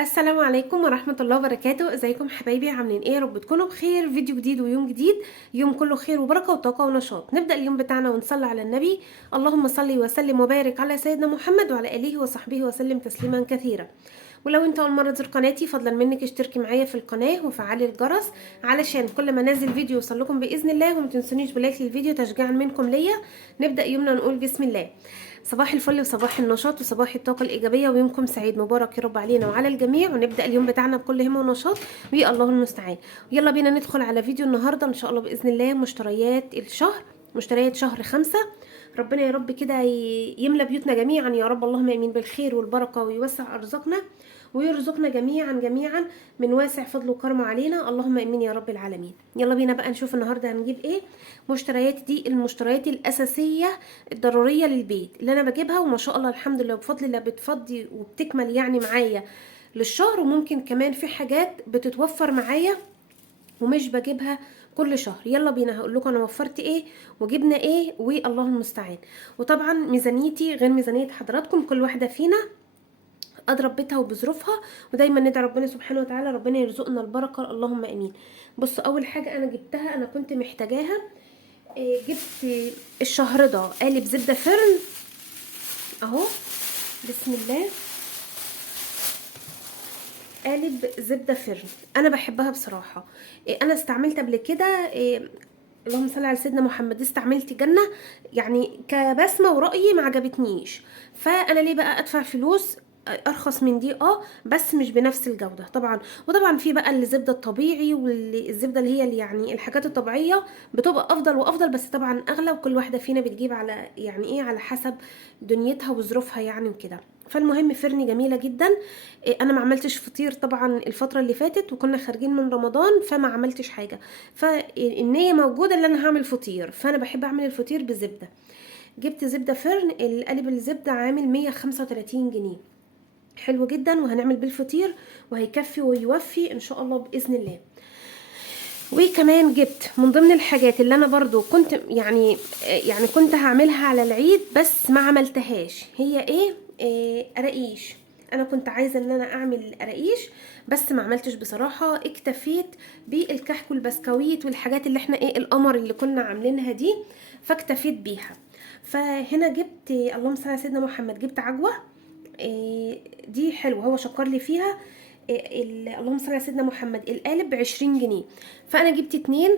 السلام عليكم ورحمة الله وبركاته. ازيكم حبايبي؟ عاملين ايه؟ يا رب تكونوا بخير. فيديو جديد ويوم جديد، يوم كله خير وبركة وطاقة ونشاط. نبدأ اليوم بتاعنا ونصلي على النبي. اللهم صل وسلم وبارك على سيدنا محمد وعلى آله وصحبه وسلم تسليما كثيرا. ولو انت اول مرة تزور قناتي، فضلا منك اشتركي معايا في القناة وفعلي الجرس علشان كل ما انزل فيديو يوصلكم بإذن الله. وما تنسونيش بلايك للفيديو تشجيعا منكم ليا. نبدأ يومنا نقول بسم الله. صباح الفل وصباح النشاط وصباح الطاقة الإيجابية، ويومكم سعيد مبارك يا رب علينا وعلى الجميع. ونبدأ اليوم بتاعنا بكل همة ونشاط، والله المستعان. يلا بينا ندخل على فيديو النهاردة إن شاء الله بإذن الله. مشتريات الشهر، مشتريات شهر 5. ربنا يا رب كده يملى بيوتنا جميعا يا رب، اللهم امين، بالخير والبركة، ويوسع ارزاقنا ويرزقنا جميعا من واسع فضله وكرمه علينا، اللهم امين يا رب العالمين. يلا بينا بقى نشوف النهارده هنجيب ايه. مشتريات دي المشتريات الاساسيه الضروريه للبيت اللي انا بجيبها، وما شاء الله الحمد لله بفضل الله بتفضي وبتكمل يعني معايا للشهر. وممكن كمان في حاجات بتتوفر معايا ومش بجيبها كل شهر. يلا بينا هقول لكم انا وفرت ايه وجبنا ايه، والله المستعان. وطبعا ميزانيتي غير ميزانيه حضراتكم، كل واحده فينا اضرب بيتها وبظروفها. ودايما ندعي ربنا سبحانه وتعالى ربنا يرزقنا البركه، اللهم امين. بصوا، اول حاجه انا جبتها انا كنت محتاجاها، جبت الشهر ده قالب زبده فرن اهو، بسم الله. قالب زبده فرن انا بحبها بصراحه. انا استعملت قبل كده، اللهم صل على سيدنا محمد، استعملت جنة يعني كبسمة ورأيي ما عجبتنيش. فانا ليه بقى ادفع فلوس ارخص من دي؟ بس مش بنفس الجودة طبعا. وطبعا في بقى الزبدة الطبيعي والزبدة اللي هي اللي يعني الحاجات الطبيعية بتبقى افضل وافضل، بس طبعا اغلى. وكل واحدة فينا بتجيب على يعني ايه، على حسب دنيتها وظروفها يعني وكده. فالمهم فرني جميلة جدا. انا ما عملتش فطير طبعا الفترة اللي فاتت، وكنا خارجين من رمضان فما عملتش حاجة. فالنية موجودة اللي انا هعمل فطير، فانا بحب اعمل الفطير بالزبدة. جبت زبدة فرن، القالب الزبدة عامل 135 جنيه، حلو جدا، وهنعمل بالفطير وهيكفي ويوفي ان شاء الله بإذن الله. وكمان جبت من ضمن الحاجات اللي انا برضو كنت يعني كنت هعملها على العيد بس ما عملتهاش، هي ايه؟ قراقيش. انا كنت عايزه ان انا اعمل قراقيش بس ما عملتش بصراحه. اكتفيت بالكحك والبسكويت والحاجات اللي احنا ايه القمر اللي كنا عاملينها دي، فاكتفيت بيها. فهنا جبت، اللهم صل على سيدنا محمد، جبت عجوه. دي حلوه، هو شكر لي فيها. اللهم صل على سيدنا محمد، القالب ب20 جنيه، فانا جبت 2.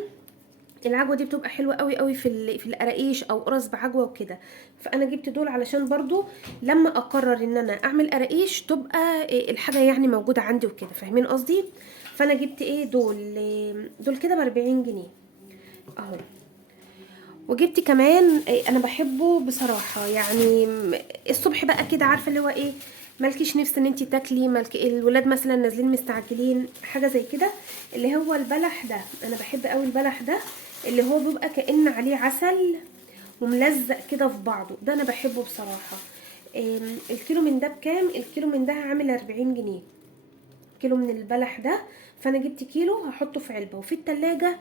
العجوه دي بتبقى حلوه قوي قوي في القراقيش او قرص بعجوه وكده. فانا جبت دول علشان برضو لما اقرر ان انا اعمل قراقيش تبقى الحاجه يعني موجوده عندي وكده، فاهمين قصدي؟ فانا جبت ايه دول، دول كده ب40 جنيه اهو. وجبت كمان انا بحبه بصراحه يعني الصبح بقى كده، عارفه اللي هو ايه، مالكيش نفس ان انتي تاكلي، مالك الولاد مثلا نازلين مستعجلين حاجه زي كده، اللي هو البلح ده. انا بحب قوي البلح ده، اللي هو بيبقى كأن عليه عسل وملزق كده في بعضه، ده انا بحبه بصراحه. الكيلو من ده بكام؟ الكيلو من ده عامل 40 جنيه، كيلو من البلح ده. فانا جبت كيلو هحطه في علبه وفي التلاجة.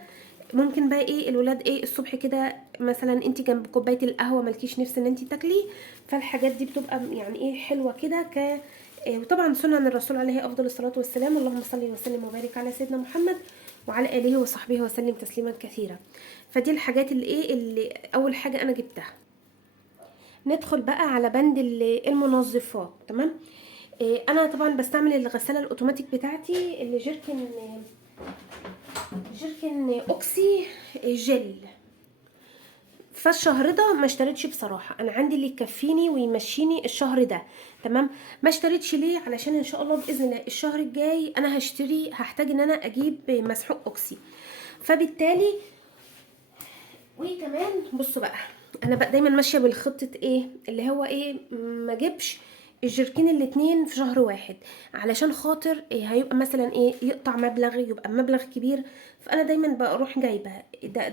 ممكن بقى ايه الولاد ايه الصبح كده مثلا انت جنب كوبايه القهوه مالكيش نفس ان انت تاكلي، فالحاجات دي بتبقى يعني ايه حلوه كده وطبعا سنن الرسول عليه افضل الصلاه والسلام، اللهم صل وسلم وبارك على سيدنا محمد وعلى اله وصحبه وسلم تسليما كثيرا. فدي الحاجات اللي ايه اللي اول حاجه انا جبتها. ندخل بقى على بند المنظفات، تمام. انا طبعا بستعمل الغساله الاوتوماتيك بتاعتي اللي جيركن اوكسي جل. فالشهر ده ما اشتريتش بصراحه، انا عندي اللي يكفيني ويمشيني الشهر ده، تمام. ما اشتريتش ليه؟ علشان ان شاء الله باذن الله الشهر الجاي انا هحتاج ان انا اجيب مسحوق اوكسي. فبالتالي وكمان بصوا بقى، انا بقى دايما ماشيه بالخطه ايه اللي هو ايه، ما اجيبش الجركين الاتنين في شهر واحد، علشان خاطر إيه هيبقى مثلا ايه يقطع مبلغ، يبقى مبلغ كبير. فانا دايما بروح جايبه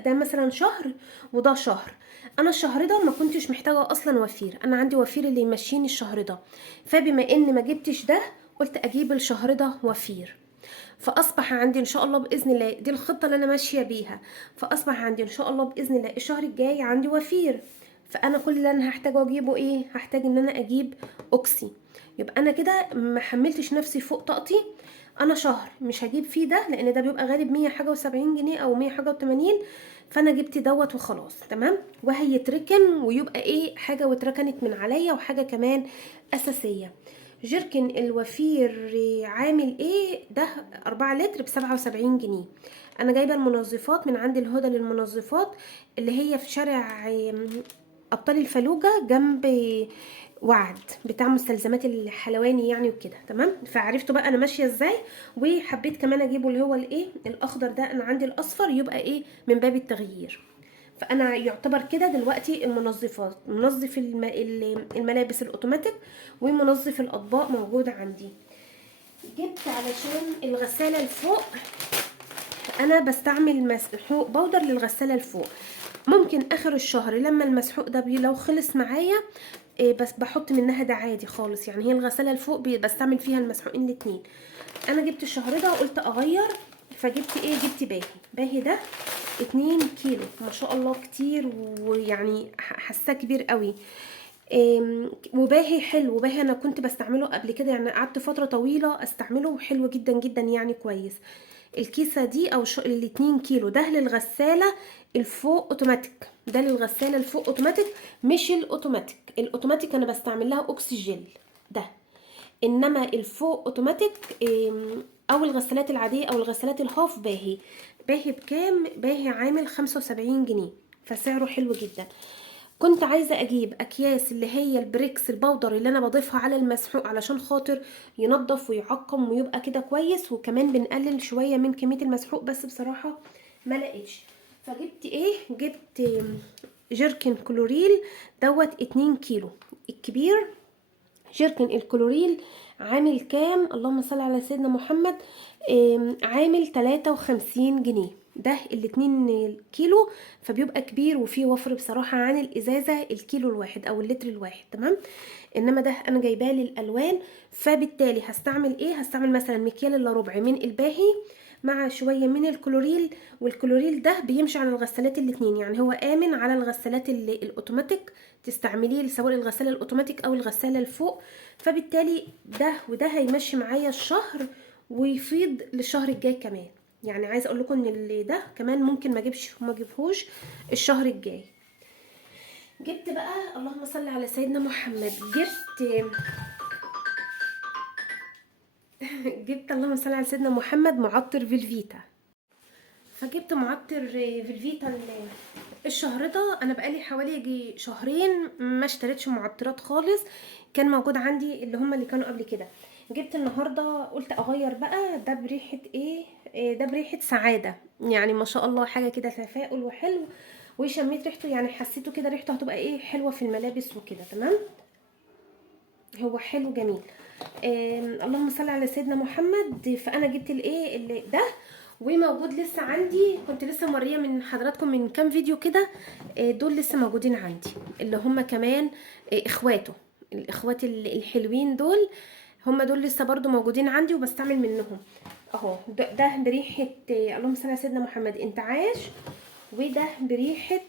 ده مثلا شهر وده شهر. انا الشهر ده ما كنتش محتاجه اصلا وفير، انا عندي وفير اللي يمشيني الشهر ده. فبما ان ما جبتش ده قلت اجيب الشهر ده وفير. فاصبح عندي ان شاء الله باذن الله، دي الخطه اللي انا ماشيه بيها. فاصبح عندي ان شاء الله باذن الله الشهر الجاي عندي وفير. فانا كل اللي انا هحتاجه اجيبه ايه؟ هحتاج ان انا اجيب اوكسي. يبقى انا كده ما حملتش نفسي فوق طاقتي. انا شهر مش هجيب فيه ده لان ده بيبقى غالب 100 حاجه و70 جنيه او 100 حاجه و80. فانا جبت دوت وخلاص تمام. وهيتركن ويبقى ايه، حاجه واتركنت من عليا وحاجه كمان اساسيه. جيركن الوفير عامل ايه ده؟ 4 لتر ب77 جنيه. انا جايبه المنظفات من عند الهدى للمنظفات اللي هي في شارع ابطال الفلوجة جنب وعد بتاع مستلزمات الحلواني يعني وكده تمام. فعرفتوا بقى انا ماشيه ازاي. وحبيت كمان اجيبه اللي هو الايه الاخضر ده، انا عندي الاصفر يبقى ايه من باب التغيير. فانا يعتبر كده دلوقتي المنظفات، منظف الملابس الاوتوماتيك ومنظف الاطباق موجود عندي. جبت علشان الغساله الفوق، انا بستعمل مسحوق بودر للغساله الفوق. ممكن اخر الشهر لما المسحوق ده لو خلص معايا بس بحط منها ده عادي خالص. يعني هي الغساله الفوق بستعمل فيها المسحوقين الاتنين. انا جبت الشهر ده وقلت اغير، فجبت ايه؟ جبت باهي ده 2 كيلو ما شاء الله كتير، ويعني حاساه كبير قوي. وباهي حلو، باهي انا كنت بستعمله قبل كده يعني قعدت فتره طويله استعمله وحلو جدا جدا يعني كويس. الكيسه دي او ال2 كيلو ده للغساله الفوق اوتوماتيك، ده للغساله الفوق اوتوماتيك مش الاوتوماتيك. الاوتوماتيك انا بستعمل لها اوكسجين ده، انما الفوق اوتوماتيك او الغسالات العاديه او الغسالات الهاف باهي. باهي بكام؟ باهي عامل 75 جنيه، فسعره حلو جدا. كنت عايزه اجيب اكياس اللي هي البريكس البودر اللي انا بضيفها على المسحوق علشان خاطر ينضف ويعقم ويبقى كده كويس، وكمان بنقلل شويه من كميه المسحوق، بس بصراحه ما لقيتش. فجبت ايه؟ جبت جيركن كلوريل دوت 2 كيلو الكبير. جيركن الكلوريل عامل كام؟ اللهم صل على سيدنا محمد. عامل 53 جنيه، ده ال2 كيلو. فبيبقى كبير وفيه وفر بصراحة عن الازازة الكيلو الواحد او اللتر الواحد تمام. انما ده انا جايباه للالوان، فبالتالي هستعمل ايه؟ هستعمل مثلا مكيال الا ربع من الباهي مع شوية من الكلوريل. والكلوريل ده بيمشي على الغسالات الاتنين، يعني هو امن على الغسالات الاوتوماتيك تستعمليه سواء الغسالة الاوتوماتيك او الغسالة الفوق. فبالتالي ده وده هيمشي معايا الشهر ويفيض للشهر الجاي كمان. يعني عايزه اقول لكم ان اللي ده كمان ممكن ما اجيبهوش الشهر الجاي. جبت بقى اللهم صل على سيدنا محمد، جبت اللهم صل على سيدنا محمد معطر فيلفيتا. فجبت معطر فيلفيتا الشهر ده. انا بقالي حوالي يجي شهرين ما اشتريتش معطرات خالص، كان موجود عندي اللي هم اللي كانوا قبل كده. جبت النهارده قلت اغير بقى، ده بريحه ايه؟ ده بريحه سعاده، يعني ما شاء الله حاجه كده تفاؤل وحلو. وشميت ريحته يعني حسيته كده ريحته هتبقى ايه حلوه في الملابس وكده تمام. هو حلو جميل. اللهم صل على سيدنا محمد. فانا جبت الايه اللي ده وموجود لسه عندي، كنت لسه موريه من حضراتكم من كام فيديو كده. دول لسه موجودين عندي اللي هم كمان اخواته، الاخوات الحلوين دول، هم دول لسه برضو موجودين عندي وبستعمل منهم اهو. ده بريحه اللهم صل على سيدنا محمد انتعاش، وده بريحه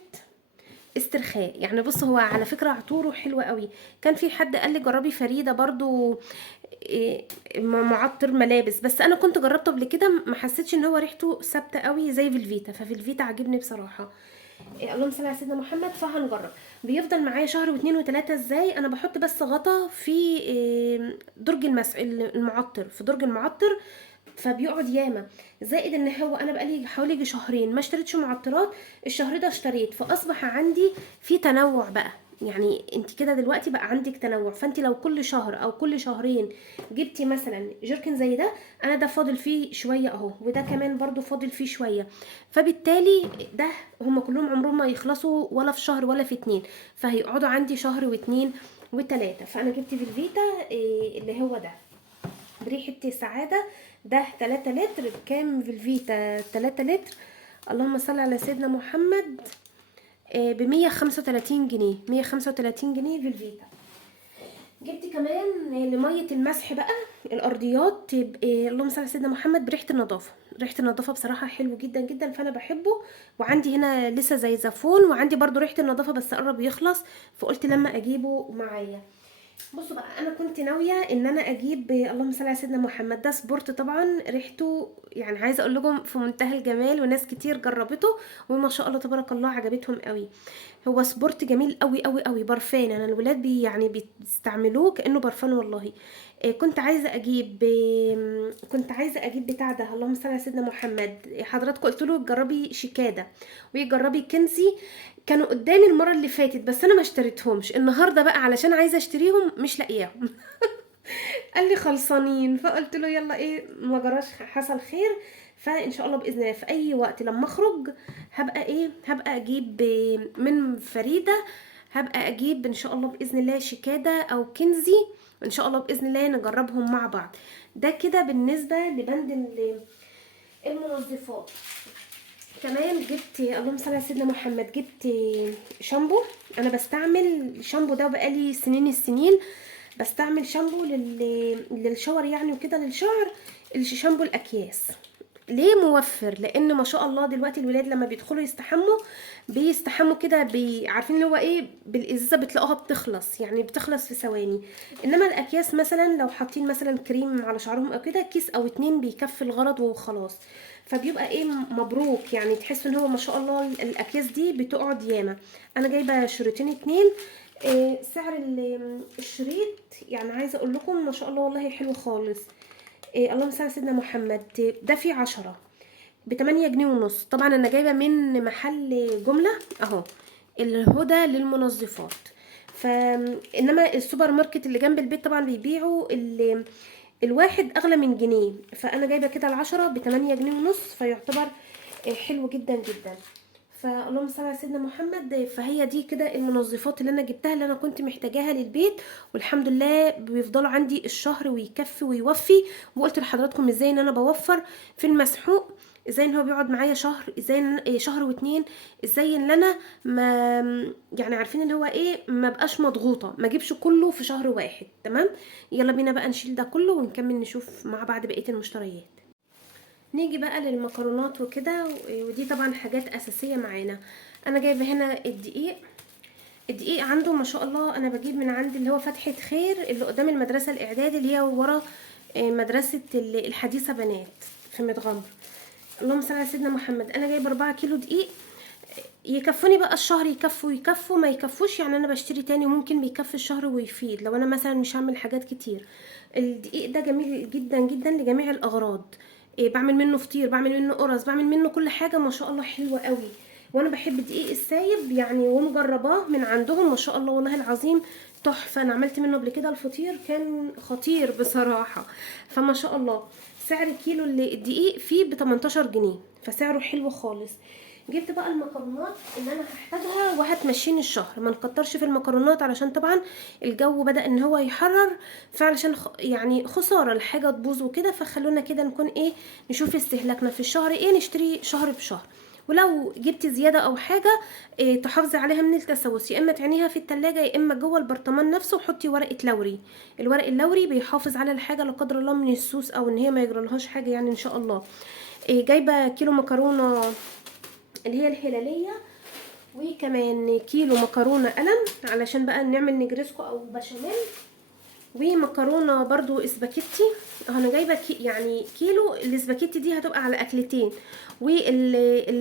استرخاء. يعني بص هو على فكره عطوره حلوه قوي. كان في حد قال لي جربي فريده برضو معطر ملابس، بس انا كنت جربته قبل كده ما حسيتش ان هو ريحته ثابته قوي زي فيلفيتا. ففيلفيتا عجبني بصراحه. اللهم صل على سيدنا محمد. فهنجرب بيفضل معايا شهر واتنين وتلاته ازاي. انا بحط بس غطا في درج المسح المعطر، في درج المعطر، فبيقعد ياما. زائد ان هو انا بقالي حوالي يجي شهرين ما اشتريتش معطرات، الشهر ده اشتريت، فاصبح عندي في تنوع بقى. يعني انت كده دلوقتي بقى عندك تنوع. فانت لو كل شهر او كل شهرين جبتي مثلا جيركن زي ده، انا ده فاضل فيه شويه اهو، وده كمان برضو فاضل فيه شويه. فبالتالي ده هما كلهم عمرهم ما يخلصوا ولا في شهر ولا في اتنين، فهيقعدوا عندي شهر واتنين وتلاته. فانا جبت في الفيتا اللي هو ده بريحة سعادة، ده 3 لتر بكام فيلفيتا؟ 3 لتر اللهم صل على سيدنا محمد ب135 جنيه، 135 جنيه فيلفيتا. جبت كمان لمية المسح بقى الارضيات اللهم صل على سيدنا محمد بريحه النظافه. ريحه النظافه بصراحه حلو جدا جدا، فانا بحبه. وعندي هنا لسه زي زيفون، وعندي برضو ريحه النظافه بس قرب يخلص، فقلت لما اجيبه معايا. بصوا بقى، انا كنت ناويه ان انا اجيب اللهم صل على سيدنا محمد ده سبورت، طبعا ريحته يعني عايزه اقول لكم في منتهى الجمال، وناس كتير جربته وما شاء الله تبارك الله عجبتهم قوي. هو سبورت جميل قوي قوي قوي، برفان. انا الولاد يعني بيستعملوه كانه برفان والله. كنت عايزه اجيب بتاع ده اللهم صل على سيدنا محمد. حضراتكم قلت له جربي شيكاده وجربي كنزي، كانوا قدامي المره اللي فاتت بس انا ما اشتريتهمش. النهارده بقى علشان عايزه اشتريهم مش لاقياهم. قال لي خلصانين، فقلت له يلا ايه، ما جراش حصل خير. فان شاء الله باذن الله في اي وقت لما اخرج هبقى اجيب من فريده، هبقى اجيب ان شاء الله باذن الله شيكاده او كنزي، ان شاء الله باذن الله نجربهم مع بعض. ده كده بالنسبه لبند المنظفات. كمان جبت اللهم صل على سيدنا محمد، جبت شامبو. انا بستعمل شامبو ده بقالي سنين السنين، بستعمل شامبو للشاور يعني وكده للشعر، الشامبو الاكياس. ليه موفر؟ لان ما شاء الله دلوقتي الولاد لما بيدخلوا بيستحموا كده، عارفين اللي هو ايه، بالازازه بتلاقوها بتخلص، يعني بتخلص في ثواني. انما الاكياس مثلا لو حاطين مثلا كريم على شعرهم او كده، كيس او اتنين بيكفي الغرض وخلاص. فبيبقى ايه، مبروك يعني، تحس ان هو ما شاء الله الاكياس دي بتقعد ياما. انا جايبه شريطين اتنين. سعر الشريط يعني عايزه اقول لكم ما شاء الله والله حلو خالص. اللهم صل على سيدنا محمد، ده فيه 10 ب8 جنيه ونص. طبعا انا جايبه من محل جمله اهو، الهدى للمنظفات. انما السوبر ماركت اللي جنب البيت طبعا بيبيعوا الواحد اغلى من جنيه، فانا جايبه كده ال10 ب8 جنيه ونص، فيعتبر حلو جدا جدا. فاللهم صل على سيدنا محمد. فهي دي كده المنظفات اللي انا جبتها، اللي انا كنت محتاجاها للبيت، والحمد لله بيفضلوا عندي الشهر ويكفي ويوفي. وقلت لحضراتكم ازاي ان انا بوفر في المسحوق، ازاي ان هو بيقعد معايا شهر، ازاي شهر واتنين، ازاي ان انا ما يعني عارفين ان هو ايه، ما بقاش مضغوطه، ما اجيبش كله في شهر واحد. تمام، يلا بينا بقى نشيل ده كله ونكمل نشوف مع بعض بقيه المشتريات. نيجي بقى للمكرونات وكده، ودي طبعا حاجات اساسيه معانا. انا جايبه هنا الدقيق عنده ما شاء الله، انا بجيب من عند اللي هو فتحة خير اللي قدام المدرسه الاعدادي اللي هي ورا مدرسه الحديثه بنات في متغمر. اللهم صل على سيدنا محمد. انا جايبه 4 كيلو دقيق، يكفوني بقى الشهر، يكفوا ما يكفوش يعني انا بشتري تاني، ممكن بيكفي الشهر ويفيد لو انا مثلا مش هعمل حاجات كتير. الدقيق ده جميل جدا جدا لجميع الاغراض. بعمل منه فطير، بعمل منه قرص، بعمل منه كل حاجه ما شاء الله حلوه قوي. وانا بحب الدقيق السايب يعني، ومجرباه من عندهم ما شاء الله والله العظيم تحفه. انا عملت منه قبل كده الفطير كان خطير بصراحه. فما شاء الله سعر كيلو الدقيق فيه ب18 جنيه، فسعره حلو خالص. جبت بقى المكرونات اللي انا هحتاجها وهتمشيني الشهر. ما نكترش في المكرونات علشان طبعا الجو بدأ ان هو يحرر، فعلشان يعني خسارة الحاجة تبوظ وكده. فخلونا كده نكون ايه، نشوف استهلاكنا في الشهر ايه، نشتري شهر بشهر. ولو جبت زيادة او حاجة تحافظي عليها من التسوس، يا اما تعينيها في التلاجة يا اما جوه البرطمان نفسه وحطي ورقة لوري. الورق اللوري بيحافظ على الحاجة لا قدر الله من السوس، او ان هي ما يجرالهاش حاجة يعني ان شاء الله. جايبة كيلو مكرونة اللي هي الهلالية، وكمان كيلو مكرونة قلم علشان بقى نعمل نجرسكو او بشاميل، ومكرونة برضو اسباجيتي. انا جايبة يعني كيلو الاسباجيتي دي هتبقى على اكلتين، والهلالية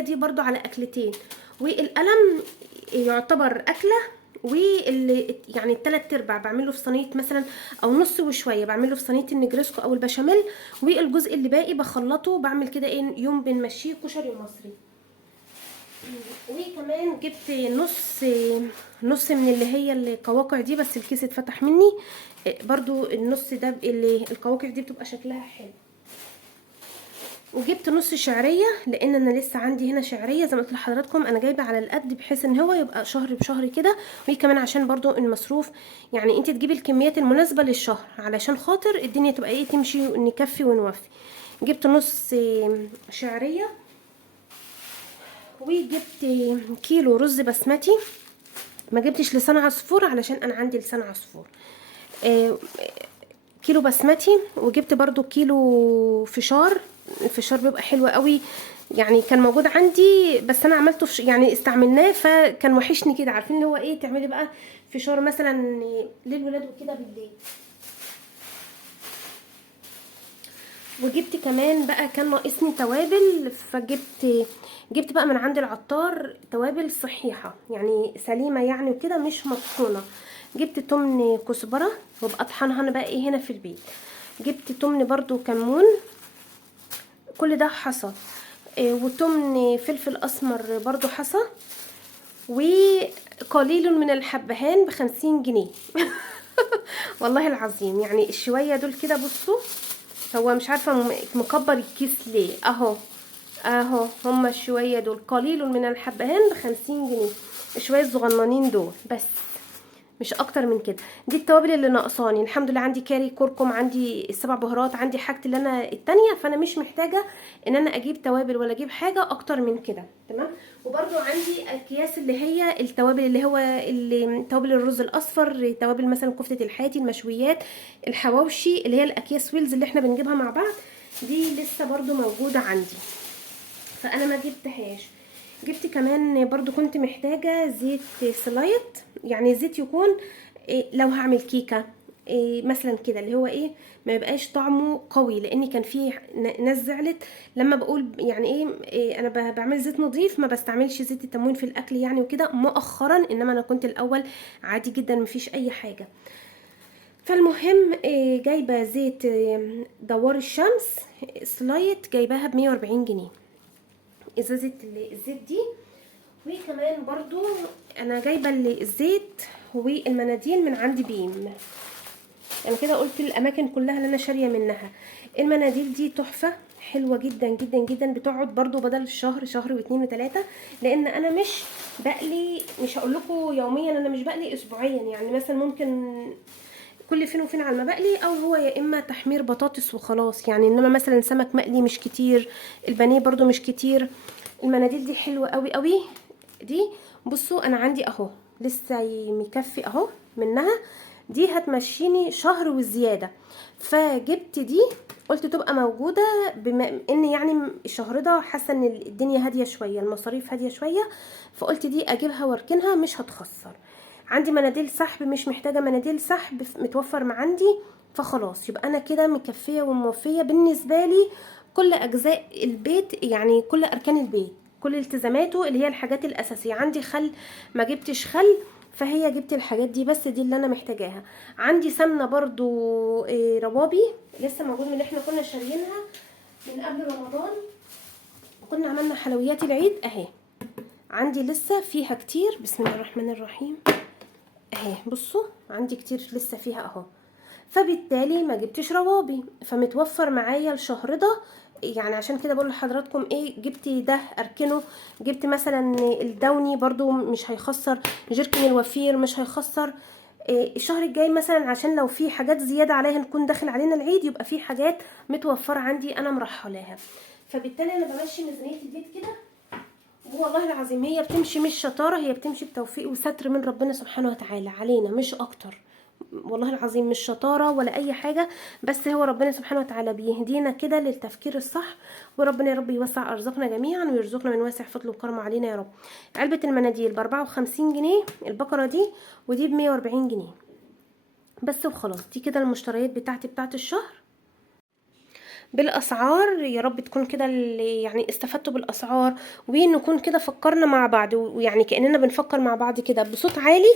دي برضو على اكلتين، والقلم يعتبر اكلة، يعني ال3/4 بعمله في صينيه مثلا، او نص وشويه بعمله في صينيه النجرسكو او البشاميل، والجزء اللي باقي بخلطه، بعمل كده ايه، يوم بنمشيه كشري مصري. وكمان جبت نص من اللي هي القواقع دي، بس الكيس اتفتح مني. برضو النص ده اللي القواقع دي بتبقى شكلها حلو. وجبت نص شعريه، لان انا لسه عندي هنا شعريه زي ما قلت لحضراتكم، انا جايبه على القد بحيث ان هو يبقى شهر بشهر كده. وكمان عشان برضو المصروف يعني انت تجيبي الكميات المناسبه للشهر علشان خاطر الدنيا تبقى ايه، تمشي نكفي ونوفي. جبت نص شعريه، وجبت كيلو رز بسمتي. ما جبتش لسان عصفور علشان انا عندي لسان عصفور. كيلو بسمتي، وجبت برضو كيلو فشار. الفشار بيبقى حلو قوي، يعني كان موجود عندي بس انا عملته يعني استعملناه فكان وحشني كده. عارفين اللي هو ايه، تعملي بقى فشار مثلا للولاد وكده بالليل. وجبت كمان بقى كان ناقصني توابل، جبت بقى من عند العطار توابل صحيحة يعني سليمة يعني وكده، مش مطحونة. جبت تمن كزبرة وابقى اطحنها انا بقى ايه هنا في البيت. جبت تمن برضو كمون، كل ده حصى. وتمن فلفل اسمر برضو حصى. وقليل من الحبهان ب50 جنيه. والله العظيم يعني الشوية دول كده بصوا، هو مش عارفة مكبر الكيس ليه، اهو هما الشوية دول قليل من الحبهان ب50 جنيه. الشوية الصغننين دول بس، مش اكتر من كده. دي التوابل اللي ناقصاني. الحمد لله عندي كاري، كركم، عندي السبع بهارات، عندي حاجتي اللي انا التانية، فانا مش محتاجة ان انا اجيب توابل ولا اجيب حاجة اكتر من كده. تمام. وبرضو عندي اكياس اللي هي التوابل اللي هو توابل الرز الاصفر، توابل مثلا كفتة الحاتي، المشويات، الحواوشي، اللي هي الاكياس ويلز اللي احنا بنجيبها مع بعض، دي لسه برضو موجودة عندي فانا ما جبتهاش. جبت كمان برضو كنت محتاجة زيت سلايت، يعني زيت يكون لو هعمل كيكة مثلا كده، اللي هو ايه ما يبقاش طعمه قوي، لان كان في ناس زعلت لما بقول يعني انا بعمل زيت نظيف، ما بستعملش زيت التموين في الاكل يعني وكده مؤخرا، انما انا كنت الاول عادي جدا مفيش اي حاجة. فالمهم جايبة زيت دوار الشمس سلايت، جايباها ب140 جنيه ازازة الزيت دي. وكمان برضو انا جايبه الزيت والمناديل من عند بيم. انا كده قلت الاماكن كلها اللي انا شاريه منها. المناديل دي تحفه حلوه جدا جدا جدا، بتقعد برضو بدل الشهر شهر واتنين وتلاته، لان انا مش بقلي، مش هقول لكم يوميا، انا مش بقلي اسبوعيا، يعني مثلا ممكن كل فين وفين على ما بقلي، او هو يا اما تحمير بطاطس وخلاص يعني، انما مثلا سمك مقلي مش كتير، البانيه برضو مش كتير. المناديل دي حلوه قوي قوي دي. بصوا انا عندي اهو لسه مكفي اهو منها، دي هتمشيني شهر وزياده، فجبت دي قلت تبقى موجوده، بما ان يعني الشهر ده حاسه ان الدنيا هاديه شويه، المصاريف هاديه شويه، فقلت دي اجيبها واركنها مش هتخسر. عندي مناديل سحب، مش محتاجه مناديل سحب، متوفر ما عندي، فخلاص يبقى انا كده مكفيه وموفيه بالنسبه لي كل اجزاء البيت، يعني كل اركان البيت، كل التزاماته اللي هي الحاجات الاساسيه. عندي خل ما جبتش خل، فهي جبت الحاجات دي بس، دي اللي انا محتاجاها. عندي سمنه برضو ربابي لسه موجود من اللي احنا كنا شاريينها من قبل رمضان، كنا عملنا حلويات العيد اهي. عندي لسه فيها كتير، بسم الله الرحمن الرحيم اهي، بصوا عندي كتير لسه فيها اهو، فبالتالي ما جبتش روابي، فمتوفر معايا الشهر ده. يعني عشان كده بقول لحضراتكم جبت ده اركنه. جبت مثلا الدوني برضو مش هيخسر، جيركن الوفير مش هيخسر. الشهر الجاي مثلا عشان لو في حاجات زياده عليها نكون داخل علينا العيد، يبقى في حاجات متوفره عندي انا مرحلاها. فبالتالي انا بمشي ميزانيه البيت كده، والله العظيم هي بتمشي مش شطاره، هي بتمشي بتوفيق وستر من ربنا سبحانه وتعالى علينا مش اكتر. والله العظيم مش شطاره ولا اي حاجه، بس هو ربنا سبحانه وتعالى بيهدينا كده للتفكير الصح، وربنا يا رب يوسع ارزاقنا جميعا ويرزقنا من واسع فضله وكرمه علينا يا رب. علبه المناديل ب54 جنيه البقره دي، ودي ب140 جنيه بس وخلاص. دي كده المشتريات بتاعت الشهر بالاسعار. يا رب تكون كده يعني استفدتوا بالاسعار، ونكون كده فكرنا مع بعض، ويعني كاننا بنفكر مع بعض كده بصوت عالي.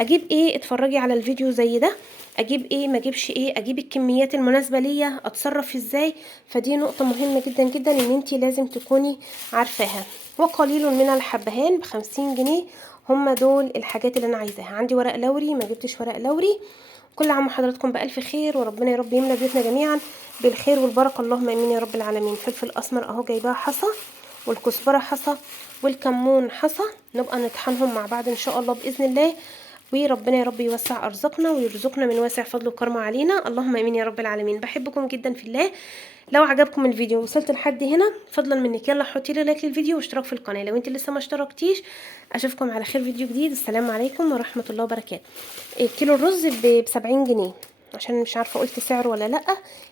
اجيب اتفرجي على الفيديو زي ده، اجيب ما اجيبش اجيب الكميات المناسبه ليا، اتصرف ازاي. فدي نقطه مهمه جدا جدا ان انتي لازم تكوني عارفاها. وقليل من الحبهان ب50 جنيه، هما دول الحاجات اللي انا عايزاها. عندي ورق لوري ما جبتش ورق لوري. كل عام وحضراتكم بألف خير، وربنا يا رب يملى بيوتنا جميعا بالخير والبركه، اللهم امين يا رب العالمين. فلفل اسمر اهو جايباها حصى، والكزبره حصى، والكمون حصى، نبقى نطحنهم مع بعض ان شاء الله باذن الله. وربنا يا رب يوسع ارزاقنا ويرزقنا من واسع فضله وكرمه علينا، اللهم امين يا رب العالمين. بحبكم جدا في الله. لو عجبكم الفيديو وصلت لحد هنا فضلا منك يلا حطي لي لايك للفيديو واشتراك في القناه لو انت لسه ما اشتركتيش. اشوفكم على خير فيديو جديد. السلام عليكم ورحمه الله وبركاته. كيلو الرز ب70 جنيه عشان مش عارفه قلت سعره ولا لا.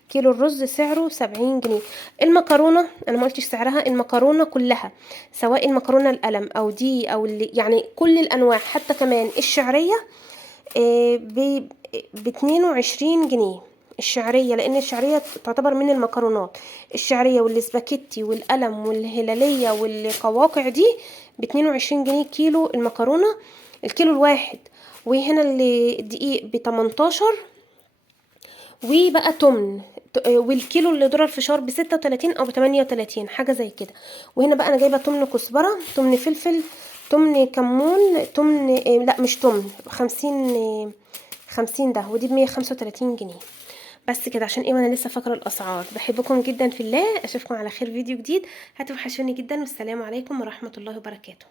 كيلو الرز سعره 70 جنيه. المكرونه انا ما قلتش سعرها، المكرونه كلها سواء المكرونه القلم او دي او اللي يعني كل الانواع، حتى كمان الشعريه ب 22 جنيه. الشعريه، لان الشعريه تعتبر من المكرونات. الشعريه والسباكيتي والقلم والهلاليه والقواقع دي ب 22 جنيه كيلو المكرونه، الكيلو الواحد. وهنا الدقيق ب 18. وبقى تمن والكيلو اللي ذره الفشار ب 36 او ب 38 حاجه زي كده. وهنا بقى انا جايبه تمن كزبره، تمن فلفل، تمن كمون، تمن لا مش تمن 50 50 ده، ودي ب 135 جنيه. بس كده عشان ايه، وانا لسه فاكره الاسعار. بحبكم جدا في الله، اشوفكم على خير فيديو جديد. هتوحشوني جدا، والسلام عليكم ورحمه الله وبركاته.